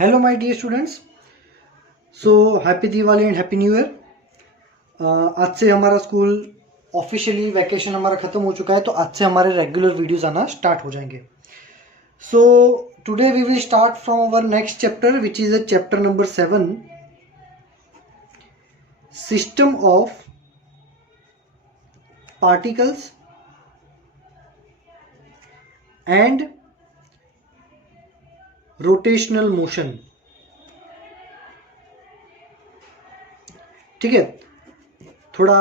Hello my dear students. So happy Diwali and happy new year. आज से हमारा school officially vacation हमारा ख़त्म हो चुका है, तो आज से हमारे रेगुलर वीडियोस आना स्टार्ट हो जाएंगे। So today we will start from our next chapter which is a chapter number 7, system of particles and rotational motion. ठीक है, थोड़ा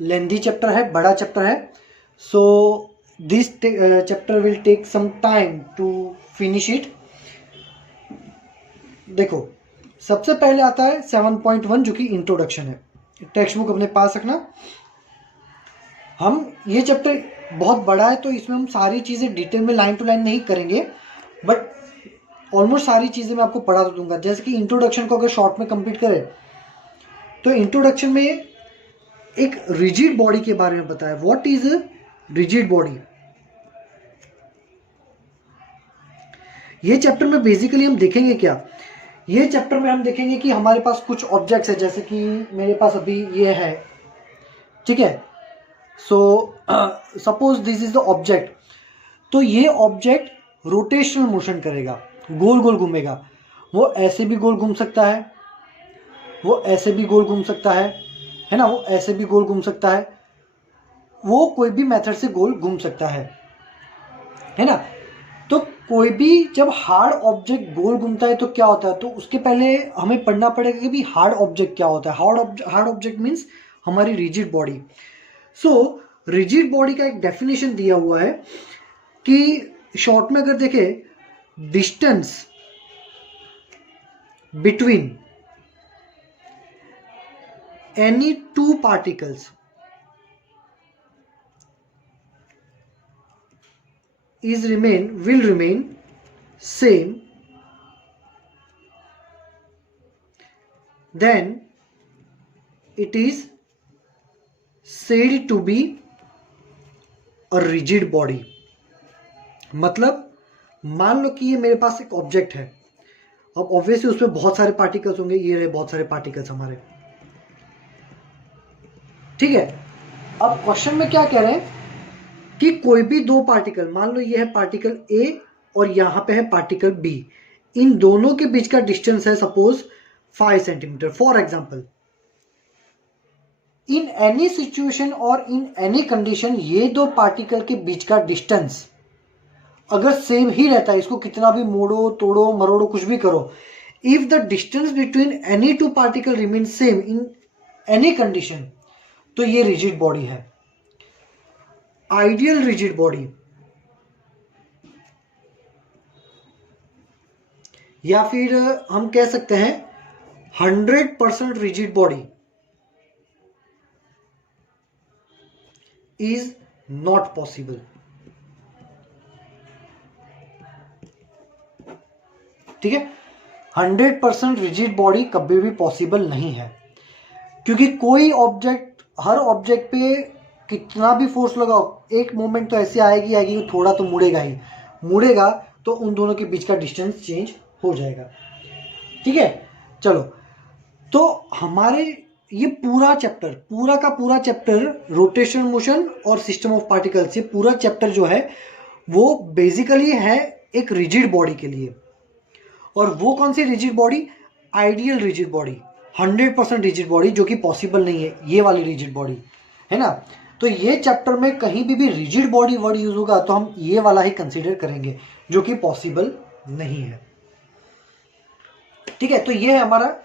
लेंथी चैप्टर है, बड़ा चैप्टर है। So this chapter will take some time to finish it. देखो, सबसे पहले आता है 7.1 जो कि इंट्रोडक्शन है। टेक्स्ट बुक अपने पास रखना। हम ये चैप्टर बहुत बड़ा है तो इसमें हम सारी चीज़ें डिटेल में लाइन टू लाइन नहीं करेंगे, बट ऑलमोस्ट सारी चीज़ें मैं आपको पढ़ा दूंगा। जैसे कि इंट्रोडक्शन को अगर शॉर्ट में कंप्लीट करें तो इंट्रोडक्शन में एक रिजिड बॉडी के बारे में बताया। What is rigid body. ये चैप्टर में बेसिकली हम देखेंगे क्या, ये चैप्टर में हम देखेंगे कि हमारे पास कुछ ऑब्जेक्ट्स है, जैसे कि मेरे पास अभी ये है। ठीक है, so suppose this is the object. तो ये ऑब्जेक्ट रोटेशनल मोशन करेगा, गोल गोल घूमेगा। वो ऐसे भी गोल घूम सकता है, वो ऐसे भी गोल घूम सकता है ना, वो ऐसे भी गोल घूम सकता है, वो कोई भी मेथड से गोल घूम सकता है ना। तो कोई भी जब हार्ड ऑब्जेक्ट गोल घूमता है तो क्या होता है, तो उसके पहले हमें पढ़ना पड़ेगा कि भी हार्ड ऑब्जेक्ट क्या होता है। हार्ड ऑब्जेक्ट मीन्स हमारी रिजिड बॉडी। सो रिजिड बॉडी का एक डेफिनेशन दिया हुआ है कि शॉर्ट में अगर देखें, distance between any two particles will remain same, then it is said to be a rigid body। मतलब मान लो कि ये मेरे पास एक ऑब्जेक्ट है। अब ऑब्वियसली उसमें बहुत सारे पार्टिकल्स होंगे, ये रहे बहुत सारे पार्टिकल्स हमारे। ठीक है, अब क्वेश्चन में क्या कह रहे हैं कि कोई भी दो पार्टिकल, मान लो ये है पार्टिकल ए और यहां पे है पार्टिकल बी, इन दोनों के बीच का डिस्टेंस है suppose 5 centimetre for example. In any situation और इन एनी कंडीशन ये दो पार्टिकल के बीच का डिस्टेंस अगर सेम ही रहता है, इसको कितना भी मोड़ो तोड़ो मरोड़ो कुछ भी करो, if the distance between any two particle remain same in any condition, तो ये रिजिड बॉडी है, आइडियल रिजिड बॉडी। या फिर हम कह सकते हैं 100% rigid body is not possible. ठीक है, 100% रिजिड बॉडी कभी भी पॉसिबल नहीं है, क्योंकि कोई ऑब्जेक्ट, हर ऑब्जेक्ट पे कितना भी फोर्स लगाओ, एक मोमेंट तो ऐसे आएगी कि थोड़ा तो मुड़ेगा तो उन दोनों के बीच का डिस्टेंस चेंज हो जाएगा। ठीक है, चलो, तो हमारे ये पूरा चैप्टर, पूरा का पूरा चैप्टर रोटेशनल मोशन और सिस्टम ऑफ पार्टिकल्स, ये पूरा चैप्टर जो है वो बेसिकली है एक रिजिड बॉडी के लिए। और वो कौन सी rigid body, ideal rigid body, 100% rigid body, जो कि पॉसिबल नहीं है, ये वाली रिजिड बॉडी है ना। तो ये चैप्टर में कहीं भी रिजिड बॉडी वर्ड यूज होगा तो हम ये वाला ही कंसीडर करेंगे, जो कि पॉसिबल नहीं है। ठीक है, तो ये है हमारा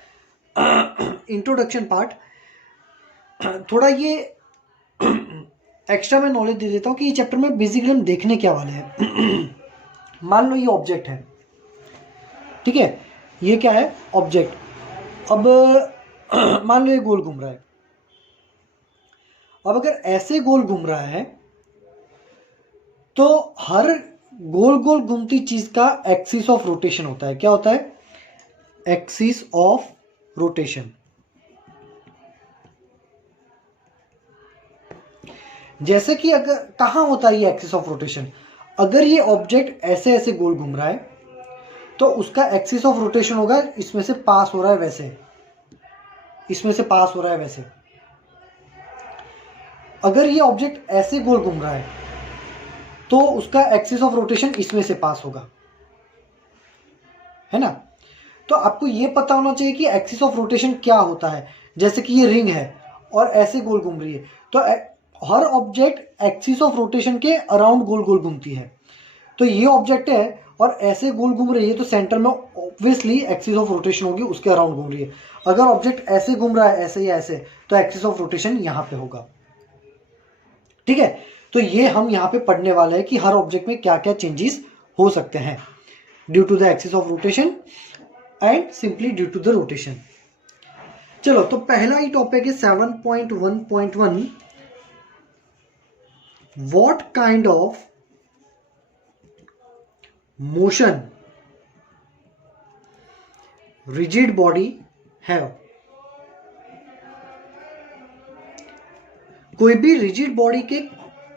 इंट्रोडक्शन पार्ट। थोड़ा ये एक्स्ट्रा मैं नॉलेज दे देता हूं कि ये चैप्टर में बेसिकली हम देखने क्या वाले हैं। मान लो ये ऑब्जेक्ट है, ठीक है, ये क्या है, ऑब्जेक्ट। अब मान लो ये गोल घूम रहा है। अब अगर ऐसे गोल घूम रहा है तो हर गोल गोल घूमती चीज का एक्सिस ऑफ रोटेशन होता है। क्या होता है, एक्सिस ऑफ रोटेशन। जैसे कि अगर कहां होता है ये एक्सिस ऑफ रोटेशन, अगर ये ऑब्जेक्ट ऐसे ऐसे गोल घूम रहा है तो उसका एक्सिस ऑफ रोटेशन होगा इसमें से पास हो रहा है वैसे, इसमें से पास हो रहा है वैसे। अगर ये ऑब्जेक्ट ऐसे गोल घूम रहा है तो उसका एक्सिस ऑफ रोटेशन इसमें से पास होगा, है ना। तो आपको ये पता होना चाहिए कि एक्सिस ऑफ रोटेशन क्या होता है। जैसे कि ये रिंग है और ऐसे गोल घूम रही है, तो हर ऑब्जेक्ट एक्सिस ऑफ रोटेशन के अराउंड गोल गोल घूमती है। तो ये ऑब्जेक्ट है और ऐसे गोल घूम रही है, तो सेंटर में ऑब्वियसली एक्सिस ऑफ रोटेशन होगी, उसके अराउंड घूम रही है। अगर ऑब्जेक्ट ऐसे घूम रहा है, ऐसे या ऐसे, तो एक्सिस ऑफ रोटेशन यहाँ पे होगा, ठीक है। तो ये हम यहाँ पे पढ़ने वाले हैं कि हर ऑब्जेक्ट में क्या क्या चेंजेस हो सकते हैं due to the axis of rotation and simply due to the rotation. चलो, तो पहला ही टॉपिक है 7.1.1, what kind of motion rigid body have. कोई भी रिजिड बॉडी के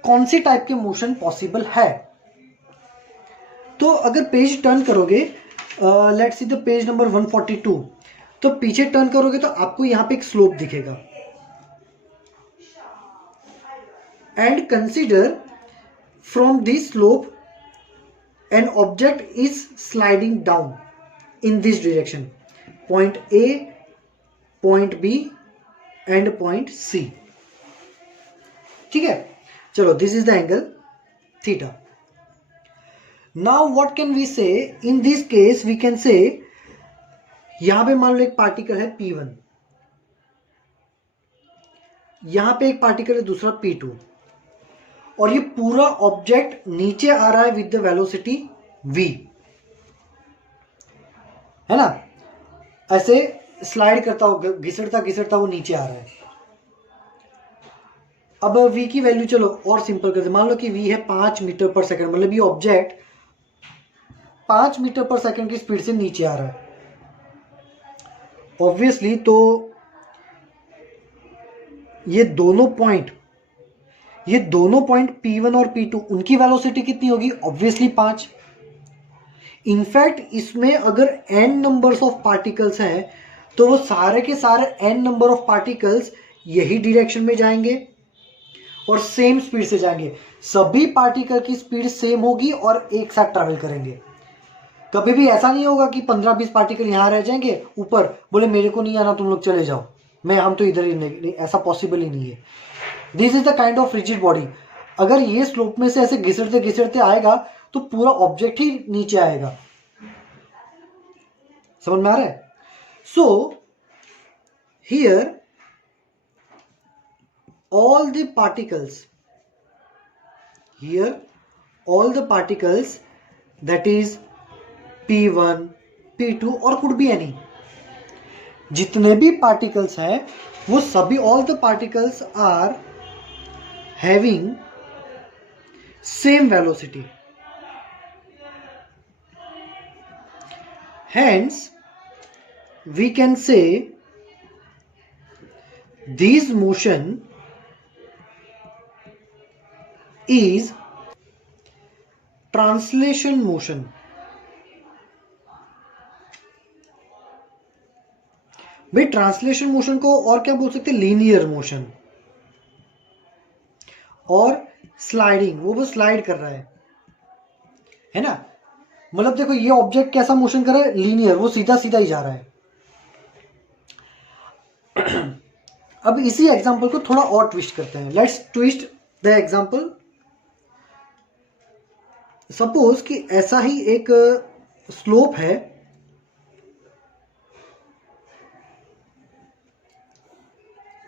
कौन सी टाइप के मोशन पॉसिबल है। तो अगर पेज टर्न करोगे, let's see the page number 142, तो पीछे टर्न करोगे तो आपको यहां पे एक स्लोप दिखेगा। And consider from this slope an object is sliding down in this direction, point A, point B and point C, ठीक है। चलो, this is the angle theta. Now what can we say, in this case we can say, यहां पे मान लो एक particle है P1, यहां पे एक पार्टिकल है दूसरा P2, और ये पूरा ऑब्जेक्ट नीचे आ रहा है विद द वेलोसिटी v, है ना। ऐसे स्लाइड करता हो, घिसड़ता घिसड़ता वो नीचे आ रहा है। अब v की वैल्यू चलो और सिंपल कर दे, मान लो कि v है 5 मीटर पर सेकंड, मतलब ये ऑब्जेक्ट 5 मीटर पर सेकंड की स्पीड से नीचे आ रहा है ऑब्वियसली। तो ये दोनों पॉइंट P1 और P2, उनकी वेलोसिटी कितनी होगी, ऑब्वियसली 5। इनफैक्ट इसमें अगर n नंबर्स ऑफ पार्टिकल्स हैं तो वो सारे के सारे n नंबर ऑफ पार्टिकल्स यही डायरेक्शन में जाएंगे और सेम स्पीड से जाएंगे। सभी पार्टिकल की स्पीड सेम होगी और एक साथ ट्रैवल करेंगे। कभी भी ऐसा नहीं होगा कि 15-20 पार्टिकल यहां रह जाएंगे ऊपर, बोले मेरे को नहीं आना, तुम लोग चले जाओ, हम तो इधर ही नहीं, ऐसा पॉसिबल ही नहीं है। This is the kind of rigid body. अगर ये स्लोप में से ऐसे घिसड़ते घिसड़ते आएगा तो पूरा ऑब्जेक्ट ही नीचे आएगा, समझ में आ रहा है। So here all the particles that is P1, P2 और could be any, जितने भी पार्टिकल्स हैं वो सभी, all the particles are having same velocity, hence we can say this motion is translation motion. भाई ट्रांसलेशन मोशन को और क्या बोल सकते हैं, लीनियर मोशन। और स्लाइडिंग, वो स्लाइड कर रहा है ना। मतलब देखो ये ऑब्जेक्ट कैसा मोशन कर रहा है, लीनियर, वो सीधा सीधा ही जा रहा है। अब इसी एग्जांपल को थोड़ा और ट्विस्ट करते हैं। Let's twist the example. Suppose कि ऐसा ही एक स्लोप है,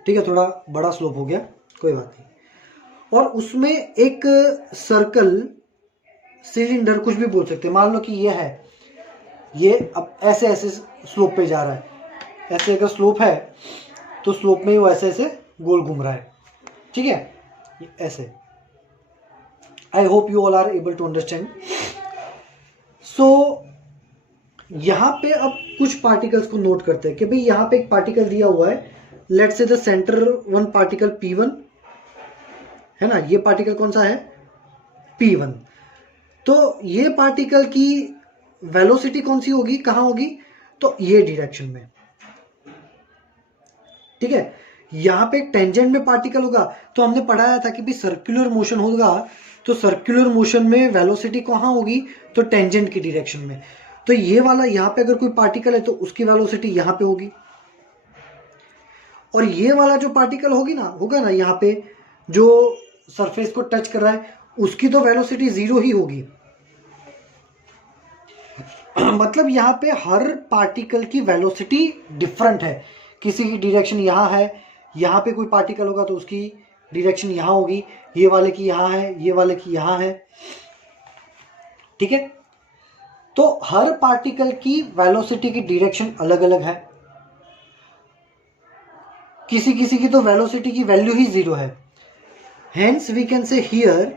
ठीक है, थोड़ा बड़ा स्लोप हो गया, कोई बात नहीं, और उसमें एक सर्कल, सिलेंडर, कुछ भी बोल सकते हैं। मान लो कि ये है, ये अब ऐसे ऐसे स्लोप पे जा रहा है। ऐसे अगर स्लोप है तो स्लोप में वो ऐसे ऐसे गोल घूम रहा है, ठीक है, ऐसे। I hope you all are able to understand. So यहां पे अब कुछ पार्टिकल्स को नोट करते हैं कि भाई यहां पे एक पार्टिकल दिया हुआ है, let's say the centre one particle P1 है ना। ये पार्टिकल कौन सा है, P1। तो ये पार्टिकल की वेलोसिटी कौन सी होगी, कहाँ होगी, तो ये डायरेक्शन में, ठीक है। यहाँ पे एक टेंजेंट में पार्टिकल होगा, तो हमने पढ़ाया था कि भी सर्कुलर मोशन होगा, तो सर्कुलर मोशन में वेलोसिटी कहाँ होगी, तो टेंजेंट की डायरेक्शन में। तो ये वाला यहाँ पे अगर कोई पार्टिकल है तो उसकी वेलोसिटी यहाँ पे होगी, और ये वाला जो पार्टिकल होगा ना यहाँ पे जो सरफेस को टच कर रहा है, उसकी तो वेलोसिटी 0 ही होगी। मतलब यहाँ पे हर पार्टिकल की वेलोसिटी डिफरेंट है, किसी की डायरेक्शन यहाँ है, यहाँ पे कोई पार्टिकल होगा तो उसकी डायरेक्शन यहाँ होगी, ये वाले की यहाँ है, ये वाले की यहाँ है, ठीक है। तो हर पार्टिकल की वेलोसिटी की डायरेक्शन अलग अलग है, किसी किसी की तो वेलोसिटी की वैल्यू ही 0 है। Hence we can say here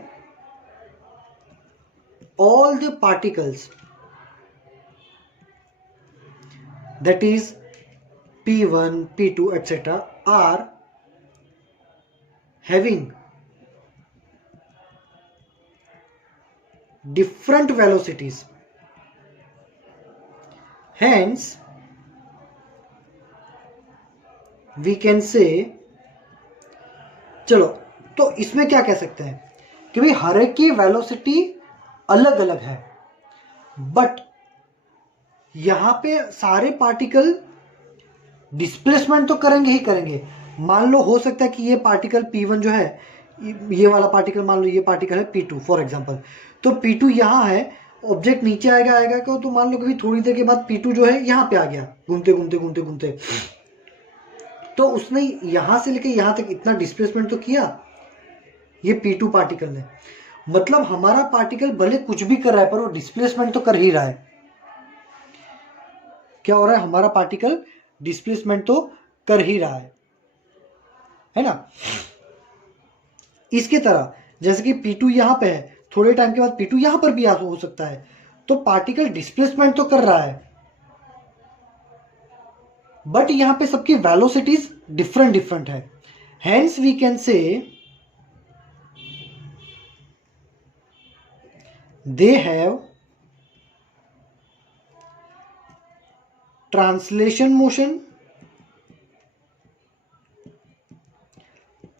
all the particles, that is P1, P2, etc. are having different velocities. Hence, we can say, चलो तो इसमें क्या कह सकते हैं कि भाई हर एक की वेलोसिटी अलग अलग है, बट यहां पे सारे पार्टिकल डिस्प्लेसमेंट तो करेंगे ही करेंगे। मान लो हो सकता है कि ये पार्टिकल P1 जो है, ये वाला पार्टिकल मान लो ये पार्टिकल है P2 फॉर एग्जांपल, तो P2 यहाँ है, ऑब्जेक्ट नीचे आएगा क्यों, तो मान लो कि थोड़ी देर के बाद P2 जो है यहाँ पे आ गया, घूमते घूमते घूमते घूमते, तो उसने यहां से लेके यहां तक इतना डिस्प्लेसमेंट तो किया ये P2 पार्टिकल ने। मतलब हमारा पार्टिकल भले कुछ भी कर रहा है पर वो डिस्प्लेसमेंट तो कर ही रहा है। क्या हो रहा है, हमारा पार्टिकल डिस्प्लेसमेंट तो कर ही रहा है ना। इसके तरह जैसे कि P2 यहां पे है, थोड़े टाइम के बाद P2 यहां पर भी हो सकता है, तो पार्टिकल डिस्प्लेसमेंट तो कर रहा है, बट यहां पे सबकी वेलोसिटीज डिफरेंट डिफरेंट है। Hence we can say they have translation motion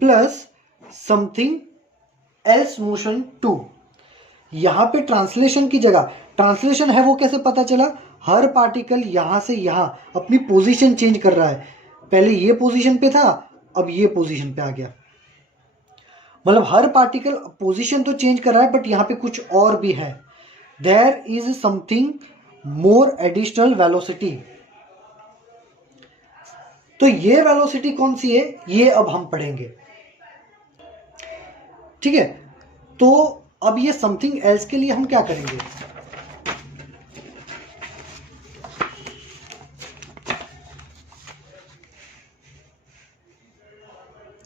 plus something else motion too। यहां पे ट्रांसलेशन की जगह, ट्रांसलेशन है वो कैसे पता चला, हर पार्टिकल यहां से यहां अपनी पोजीशन चेंज कर रहा है, पहले ये पोजीशन पे था अब ये पोजीशन पे आ गया। मतलब हर पार्टिकल पोजीशन तो चेंज कर रहा है बट यहां पे कुछ और भी है, there is something more additional velocity. तो ये वेलोसिटी कौन सी है ये अब हम पढ़ेंगे, ठीक है। तो अब ये समथिंग एल्स के लिए हम क्या करेंगे,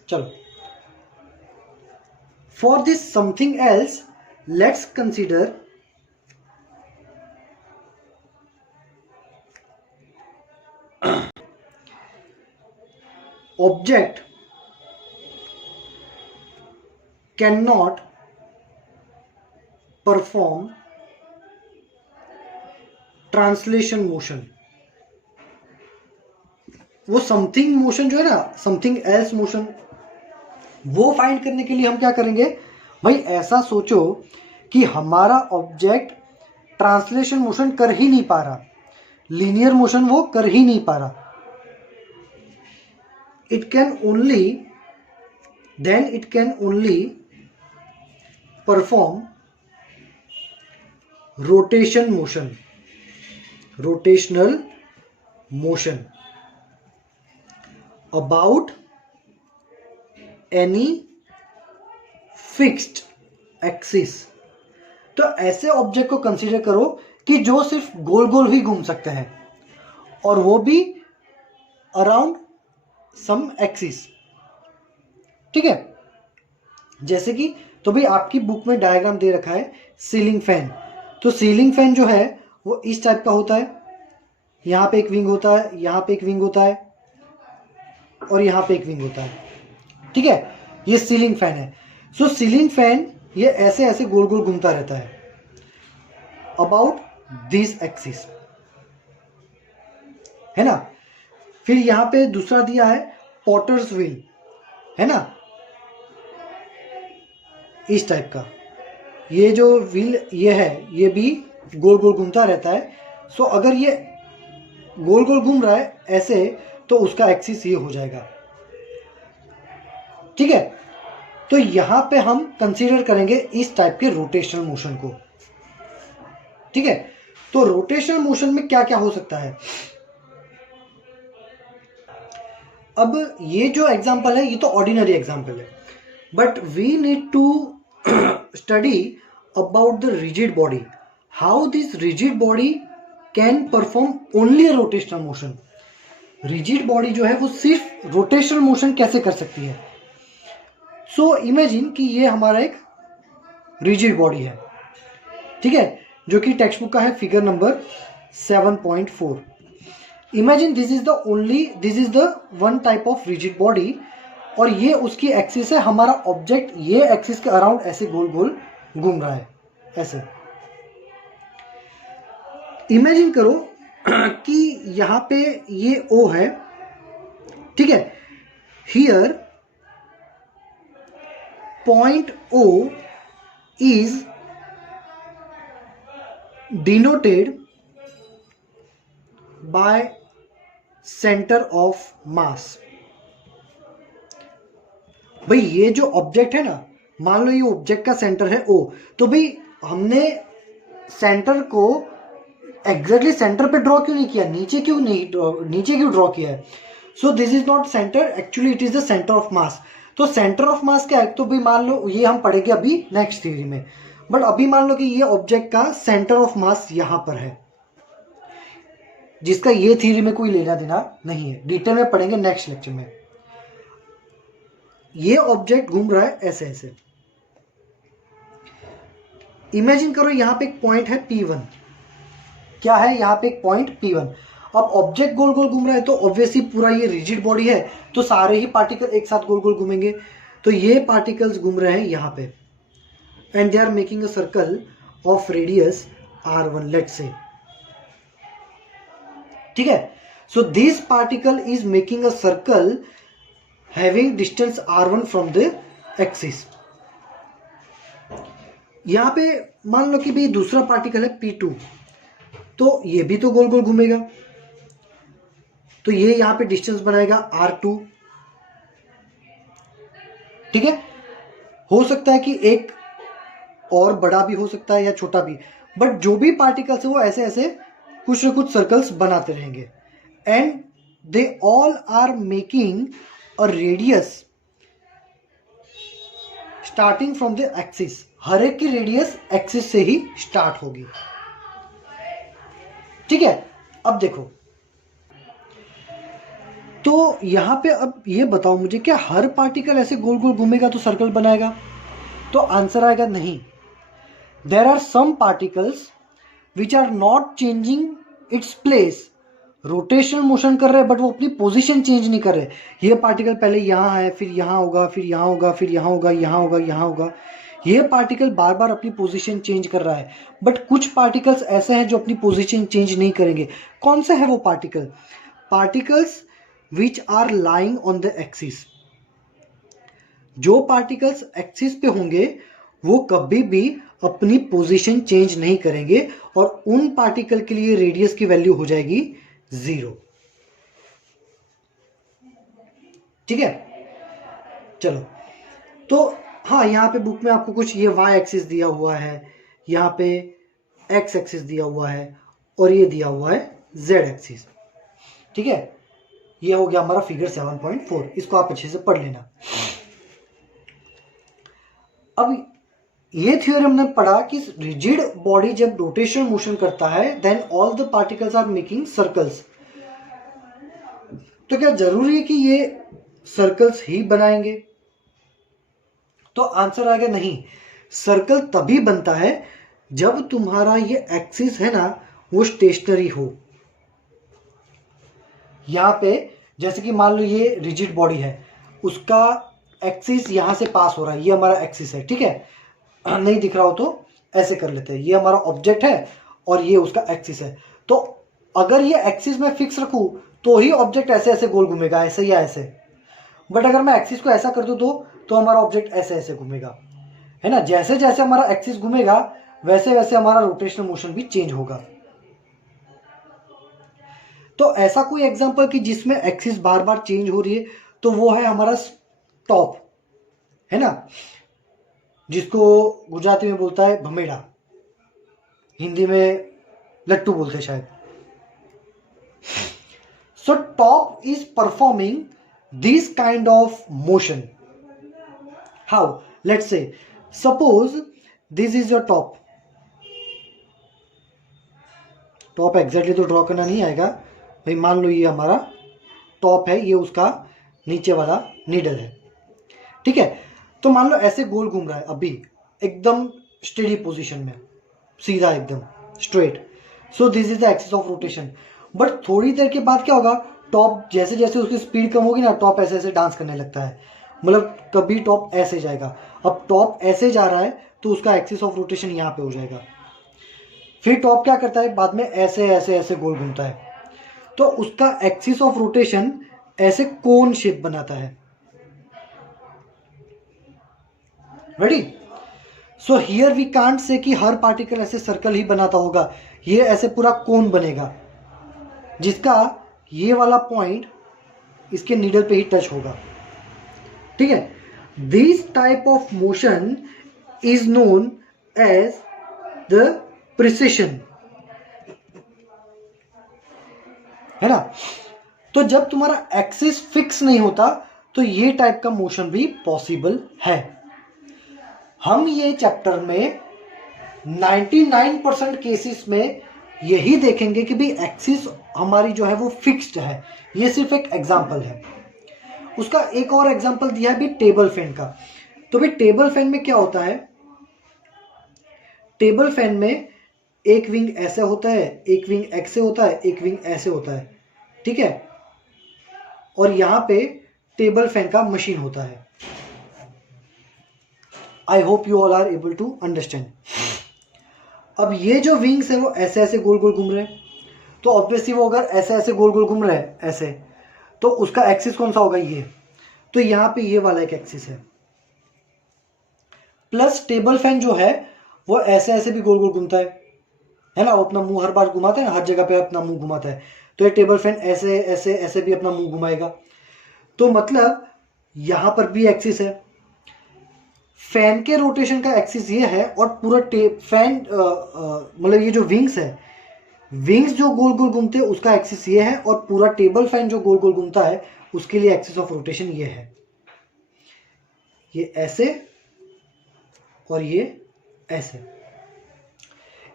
चलो for this something else let's consider object cannot perform translation motion। वो समथिंग मोशन जो है ना, समथिंग एल्स मोशन, वो फाइंड करने के लिए हम क्या करेंगे भाई, ऐसा सोचो कि हमारा ऑब्जेक्ट ट्रांसलेशन मोशन कर ही नहीं पा रहा, लीनियर मोशन वो कर ही नहीं पा रहा, it can only perform rotational motion about any fixed axis। तो ऐसे ऑब्जेक्ट को कंसीडर करो कि जो सिर्फ गोल गोल ही घूम सकते हैं और वो भी अराउंड सम एक्सिस, ठीक है। जैसे कि तो भाई आपकी बुक में डायग्राम दे रखा है सीलिंग फैन, तो सीलिंग फैन जो है वो इस टाइप का होता है, यहां पे एक विंग होता है, यहां पे एक विंग होता है और यहां पे एक विंग होता है, ठीक है। ये सीलिंग फैन है। सो सीलिंग फैन ये ऐसे ऐसे गोल गोल घूमता रहता है अबाउट दिस एक्सिस, है ना। फिर यहां पे दूसरा दिया है पॉटर्स व्हील, है ना, इस टाइप का। ये जो व्हील ये है ये भी गोल गोल घूमता रहता है। सो अगर ये गोल गोल घूम रहा है ऐसे तो उसका एक्सिस ये हो जाएगा, ठीक है। तो यहां पे हम कंसीडर करेंगे इस टाइप के रोटेशनल मोशन को, ठीक है। तो रोटेशनल मोशन में क्या क्या हो सकता है। अब ये जो एग्जांपल है ये तो ऑर्डिनरी एग्जांपल है, but we need to study about the rigid body, how this rigid body can perform only rotational motion. Rigid body जो है वो सिर्फ रोटेशनल मोशन कैसे कर सकती है। सो इमेजिन कि ये हमारा एक रिजिड बॉडी है, ठीक है, जो कि टेक्स्ट बुक का है figure number 7.4। Imagine this is the one type of rigid body, और ये उसकी एक्सिस है। हमारा ऑब्जेक्ट ये एक्सिस के अराउंड ऐसे गोल गोल घूम रहा है ऐसे। इमेजिन करो कि यहां पे ये O है, ठीक है। Here point O is denoted by centre of mass. भाई ये जो ऑब्जेक्ट है ना, मान लो ये ऑब्जेक्ट का सेंटर है O, तो भाई हमने सेंटर को एग्जैक्टली सेंटर पे ड्रॉ क्यों नहीं किया, नीचे क्यों ड्रॉ किया है। So this is not centre, actually it is the centre of mass. तो सेंटर ऑफ मास क्या है, तो भाई मान लो ये हम पढ़ेंगे अभी नेक्स्ट थ्योरी में, बट अभी मान लो कि ये ऑब्जेक्ट का सेंटर ऑफ मास यहां पर है, जिसका ये थ्योरी में कोई लेना देना नहीं है, डिटेल में पढ़ेंगे नेक्स्ट लेक्चर में। ये ऑब्जेक्ट घूम रहा है ऐसे ऐसे। इमेजिन करो यहां पे एक पॉइंट है P1, क्या है यहां पे एक पॉइंट P1। अब ऑब्जेक्ट गोल गोल घूम रहा है तो ऑब्वियसली पूरा ये रिजिड बॉडी है, तो सारे ही पार्टिकल एक साथ गोल गोल घूमेंगे। तो ये पार्टिकल्स घूम रहे हैं यहां पे, and they are making a circle of radius R1, let's say, ठीक है। So this particle is making a circle having distance R1 from the axis। यहां पे मान लो कि भाई दूसरा पार्टिकल है P2, तो ये भी तो गोल गोल घूमेगा, तो ये यहां पे डिस्टेंस बनाएगा R2, ठीक है। हो सकता है कि एक और बड़ा भी हो सकता है या छोटा भी, बट जो भी पार्टिकल्स है वो ऐसे ऐसे कुछ ना कुछ सर्कल्स बनाते रहेंगे, and they all are making और radius starting from the axis. हर एक की रेडियस एक्सिस से ही स्टार्ट होगी, ठीक है। अब देखो, तो यहां पे अब ये बताओ मुझे, क्या हर पार्टिकल ऐसे गोल गोल घूमेगा तो सर्कल बनाएगा? तो आंसर आएगा नहीं। There are some particles which are not changing its place, rotational motion कर रहे हैं बट वो अपनी पोजीशन चेंज नहीं कर रहे। ये पार्टिकल पहले यहाँ है, फिर यहाँ होगा, फिर यहाँ होगा, फिर यहाँ होगा, यहाँ होगा, यहाँ होगा। ये पार्टिकल बार बार अपनी पोजीशन चेंज कर रहा है, बट कुछ पार्टिकल्स ऐसे हैं जो अपनी पोजीशन चेंज नहीं करेंगे। कौन सा है वो particle? Particles which are lying on the axis. जो पार्टिकल्स एक्सिस पे होंगे वो कभी भी अपनी पोजीशन चेंज नहीं करेंगे, और उन पार्टिकल के लिए रेडियस की वैल्यू हो जाएगी 0, ठीक है। चलो, तो हाँ, यहां पे बुक में आपको कुछ ये y एक्सिस दिया हुआ है, यहां पे x एक्सिस दिया हुआ है, और ये दिया हुआ है z एक्सिस, ठीक है। ये हो गया हमारा फिगर 7.4, इसको आप अच्छे से पढ़ लेना। अब ये थ्योरी हमने पढ़ा कि रिजिड बॉडी जब रोटेशनल मोशन करता है then all the particles are making circles. तो क्या जरूरी है कि ये सर्कल्स ही बनाएंगे? तो आंसर आएगा नहीं। सर्कल तभी बनता है जब तुम्हारा ये एक्सिस है ना वो स्टेशनरी हो। यहां पे जैसे कि मान लो ये रिजिड बॉडी है, उसका एक्सिस यहां से पास हो रहा है, ये हमारा एक्सिस है, ठीक है। नहीं दिख रहा हो तो ऐसे कर लेते हैं, ये हमारा ऑब्जेक्ट है और ये उसका एक्सिस है। तो अगर ये एक्सिस में फिक्स रखूं तो ही ऑब्जेक्ट ऐसे ऐसे गोल घूमेगा, ऐसे या ऐसे। बट अगर मैं एक्सिस को ऐसा कर दूं तो हमारा ऑब्जेक्ट ऐसे ऐसे घूमेगा, है ना। जैसे जैसे हमारा एक्सिस घूमेगा वैसे वैसे हमारा रोटेशनल मोशन भी चेंज होगा। तो ऐसा कोई एग्जांपल कि जिसमें एक्सिस बार बार चेंज हो रही है, तो वो है हमारा टॉप, है ना, जिसको गुजराती में बोलता है भमेड़ा, हिंदी में लट्टू बोलते हैं शायद। So top is performing this kind of motion. How? Let's say suppose this is your top. Top exactly तो ड्रॉ करना नहीं आएगा भाई, मान लो ये हमारा टॉप है, ये उसका नीचे वाला नीडल है, ठीक है। तो मान लो ऐसे गोल घूम रहा है अभी, एकदम स्टेडी पोजीशन में, सीधा एकदम straight. So this is the axis of rotation. But थोड़ी देर के बाद क्या होगा, टॉप जैसे जैसे उसकी स्पीड कम होगी ना, टॉप ऐसे ऐसे डांस करने लगता है, मतलब कभी टॉप ऐसे जाएगा। अब टॉप ऐसे जा रहा है तो उसका एक्सिस ऑफ रोटेशन यहाँ पे हो जाएगा। फिर टॉप क्या करता है, बाद में ऐसे ऐसे ऐसे गोल घूमता है, तो उसका एक्सिस ऑफ रोटेशन ऐसे कोन शेप बनाता है। Ready? So here we can't say कि हर पार्टिकल ऐसे सर्कल ही बनाता होगा, ये ऐसे पूरा कोन बनेगा जिसका ये वाला पॉइंट इसके नीडल पे ही टच होगा, ठीक है। This type of motion is known as the precession, है ना। तो जब तुम्हारा एक्सिस फिक्स नहीं होता तो ये टाइप का मोशन भी पॉसिबल है। हम ये चैप्टर में 99% केसेस में यही देखेंगे कि भी एक्सिस हमारी जो है वो फिक्स्ड है। ये सिर्फ एक एग्जांपल है। उसका एक और एग्जांपल दिया है भी टेबल फैन का। तो भी टेबल फैन में क्या होता है, टेबल फैन में एक विंग ऐसे होता है, एक विंग ऐसे होता है, एक विंग ऐसे होता है, ठीक है। और यहां पे टेबल फैन का मशीन होता है। I hope you all are able to understand. अब ये जो विंग्स है वो ऐसे ऐसे गोल गोल घूम रहे हैं, तो ऑब्वियसली वो अगर ऐसे ऐसे गोल गोल घूम रहे हैं ऐसे, तो उसका एक्सिस कौन सा होगा, ये। तो यहां पे ये वाला एक एक्सिस है। प्लस टेबल फैन जो है वो ऐसे ऐसे भी गोल गोल घूमता है ना, वो अपना मुंह हर बार घुमाता है ना, हर जगह पे अपना मुंह घुमाता है। तो ये टेबल फैन ऐसे ऐसे ऐसे भी अपना मुंह घुमाएगा। तो मतलब यहां पर भी एक्सिस है। फैन के रोटेशन का एक्सिस ये है, और पूरा फैन मतलब ये जो विंग्स है, विंग्स जो गोल गोल घूमते हैं उसका एक्सिस ये है, और पूरा टेबल फैन जो गोल गोल घूमता है उसके लिए एक्सिस ऑफ रोटेशन ये है। ये ऐसे और ये ऐसे,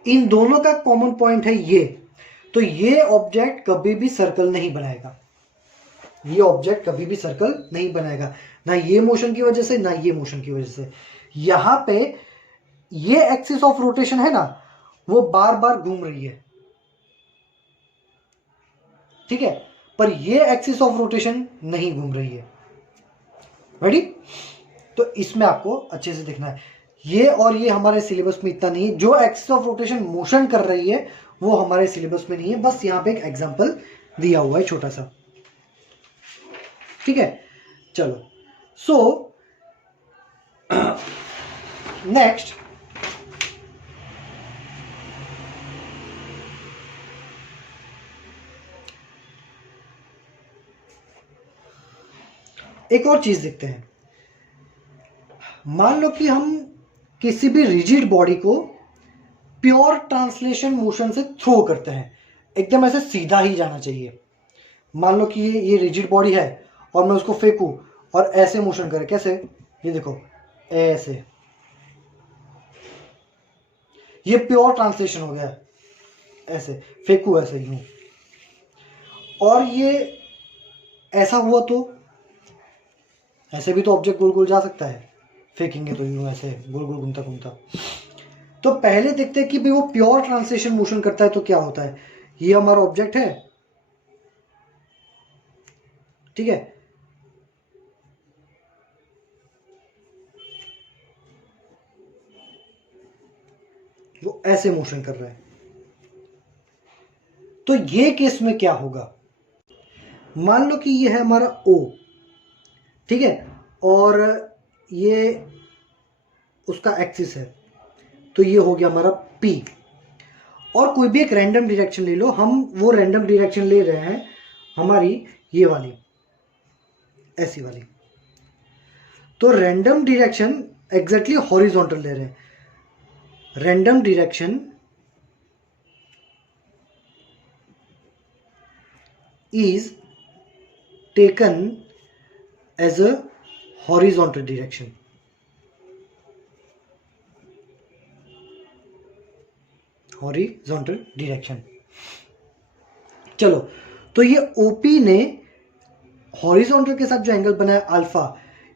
इन दोनों का कॉमन पॉइंट है ये। तो ये ऑब्जेक्ट कभी भी सर्कल नहीं बनाएगा, ये ऑब्जेक्ट कभी भी सर्कल नहीं बनाएगा, ना ये मोशन की वजह से ना ये मोशन की वजह से। यहां पे ये एक्सिस ऑफ रोटेशन है ना, वो बार बार घूम रही है, ठीक है, पर ये एक्सिस ऑफ रोटेशन नहीं घूम रही है। रेडी? तो इसमें आपको अच्छे से देखना है, ये और ये हमारे सिलेबस में इतना नहीं है। जो एक्सिस ऑफ रोटेशन मोशन कर रही है वो हमारे सिलेबस में नहीं है, बस यहां पे एक एग्जांपल दिया हुआ है छोटा सा, ठीक है। चलो, सो नेक्स्ट एक और चीज देखते हैं। मान लो कि हम किसी भी रिजिड बॉडी को प्योर ट्रांसलेशन मोशन से थ्रो करते हैं, एकदम ऐसे सीधा ही जाना चाहिए। मान लो कि ये रिजिड बॉडी है और मैं उसको फेंकूं और ऐसे मोशन करें, कैसे, ये देखो ऐसे, ये प्योर ट्रांसलेशन हो गया। ऐसे फेंकू ऐसे यूं, और ये ऐसा हुआ तो ऐसे भी तो ऑब्जेक्ट गोल गोल जा सकता है, फेंकेंगे तो यूं ऐसे गोल गोल घूमता घूमता। तो पहले देखते हैं कि भाई वो प्योर ट्रांसलेशन मोशन करता है तो क्या होता है। ये हमारा ऑब्जेक्ट है, ठीक है, वो ऐसे मोशन कर रहा है, तो ये केस में क्या होगा, मान लो कि ये है हमारा O, ठीक है, और ये उसका एक्सिस है, तो ये हो गया हमारा P। और कोई भी एक रैंडम डायरेक्शन ले लो, हम वो रैंडम डायरेक्शन ले रहे हैं हमारी ये वाली, ऐसी वाली, तो रैंडम डायरेक्शन एग्जैक्टली हॉरिजॉन्टल ले रहे हैं। Random direction is taken as a horizontal direction. Horizontal direction। चलो, तो ये OP ने हॉरिजॉन्टल के साथ जो एंगल बनाया अल्फा,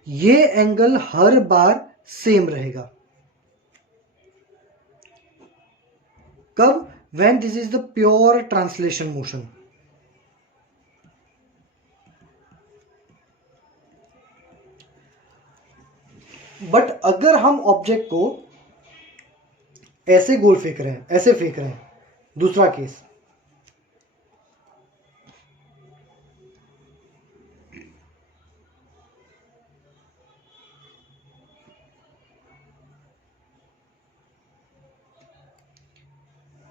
ये एंगल हर बार सेम रहेगा। कब? When this is the pure translation motion। But अगर हम ऑब्जेक्ट को ऐसे गोल फेंक रहे हैं, ऐसे फेंक रहे हैं, दूसरा केस,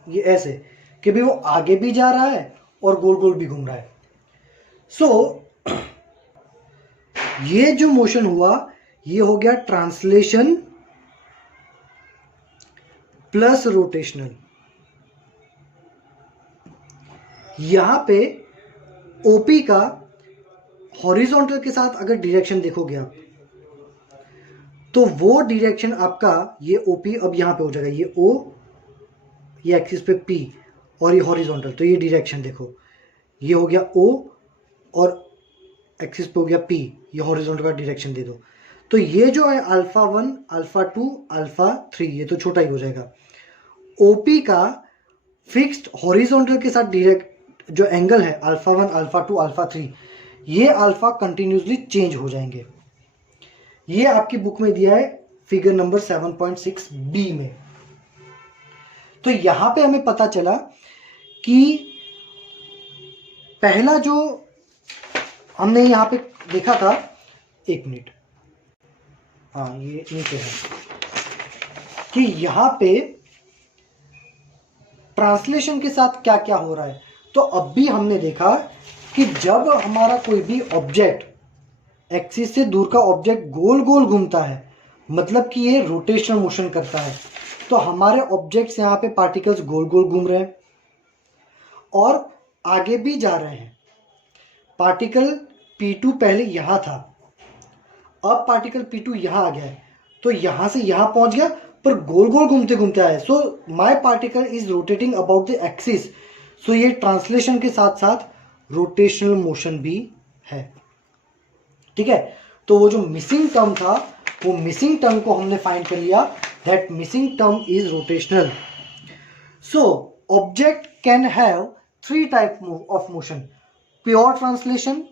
ये ऐसे कि भी वो आगे भी जा रहा है और गोल गोल भी घूम रहा है। सो ये जो मोशन हुआ, ये हो गया ट्रांसलेशन प्लस रोटेशनल। यहां पे ओपी का हॉरिजॉन्टल के साथ अगर डायरेक्शन देखोगे आप, तो वो डायरेक्शन आपका ये ओपी अब यहां पे हो जाएगा, ये ओ, ये एक्सिस पे पी और ये हॉरिजॉन्टल, तो ये डायरेक्शन देखो, ये हो गया ओ और एक्सिस पे हो गया पी, ये हॉरिजॉन्टल का डायरेक्शन दे दो, तो ये जो है अल्फा 1, अल्फा 2, अल्फा 3, ये तो छोटा ही हो जाएगा। ओपी का फिक्स्ड हॉरिजॉन्टल के साथ डायरेक्ट जो एंगल है अल्फा 1, अल्फा 2, अल्फा 3, ये अल्फा कंटिन्यूसली चेंज हो जाएंगे। ये आपकी बुक में दिया है फिगर नंबर 7.6 बी में। तो यहां पे हमें पता चला कि पहला जो हमने यहां पे देखा था, एक मिनट, हाँ ये नीचे है, कि यहां पे ट्रांसलेशन के साथ क्या क्या हो रहा है। तो अब भी हमने देखा कि जब हमारा कोई भी ऑब्जेक्ट एक्सिस से दूर का ऑब्जेक्ट गोल गोल घूमता है, मतलब कि ये रोटेशनल मोशन करता है, तो हमारे ऑब्जेक्ट्स यहाँ पे पार्टिकल्स गोल गोल घूम रहे हैं और आगे भी जा रहे हैं। पार्टिकल P2 पहले यहां था, अब पार्टिकल P2 यहां आ गया है, तो यहां से यहां पहुंच गया, पर गोल गोल घूमते घूमते आया। So my particle is rotating about the axis. So ये ट्रांसलेशन के साथ साथ रोटेशनल मोशन भी है, ठीक है। तो वो जो मिसिंग टर्म था, वो मिसिंग टर्म को हमने फाइंड कर लिया, that missing term is rotational. So object can have 3 type of motion: pure translation,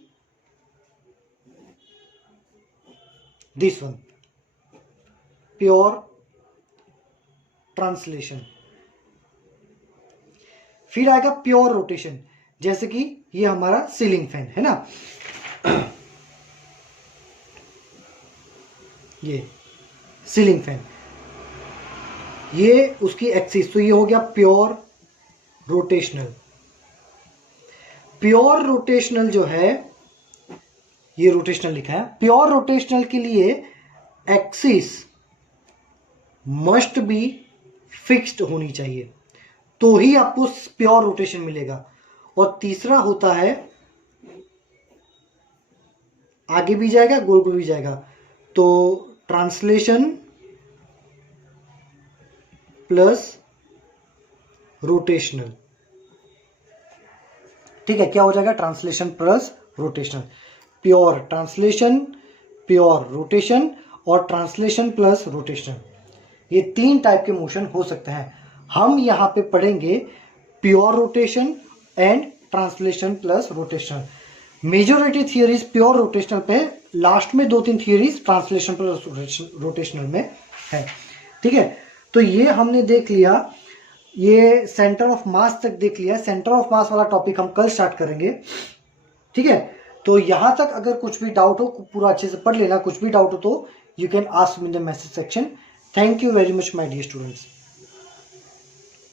this one, pure translation, फिर आएगा प्योर रोटेशन, जैसे कि ये हमारा सीलिंग फैन है ना, ये सीलिंग फैन, ये उसकी एक्सिस, तो ये हो गया प्योर रोटेशनल। प्योर रोटेशनल जो है, ये रोटेशनल लिखा है, प्योर रोटेशनल के लिए एक्सिस मस्ट बी फिक्स्ड होनी चाहिए, तो ही आपको प्योर रोटेशन मिलेगा। और तीसरा होता है आगे भी जाएगा, गोल गोल भी जाएगा, तो ट्रांसलेशन प्लस रोटेशनल, ठीक है। क्या हो जाएगा? Translation plus rotational, pure translation, pure rotation और ट्रांसलेशन प्लस रोटेशन, ये 3 टाइप के मोशन हो सकते हैं। हम यहां पे पढ़ेंगे pure rotation and translation plus rotation. Majority theories pure rotational पे, लास्ट में 2-3 थियरीज ट्रांसलेशन प्लस रोटेशनल में है, ठीक है। तो ये हमने देख लिया ये सेंटर ऑफ मास तक देख लिया। सेंटर ऑफ मास वाला टॉपिक हम कल स्टार्ट करेंगे, ठीक है। तो यहाँ तक अगर कुछ भी डाउट हो, पूरा अच्छे से पढ़ लेना, कुछ भी डाउट हो तो you can ask me in the message section. Thank you very much my dear students.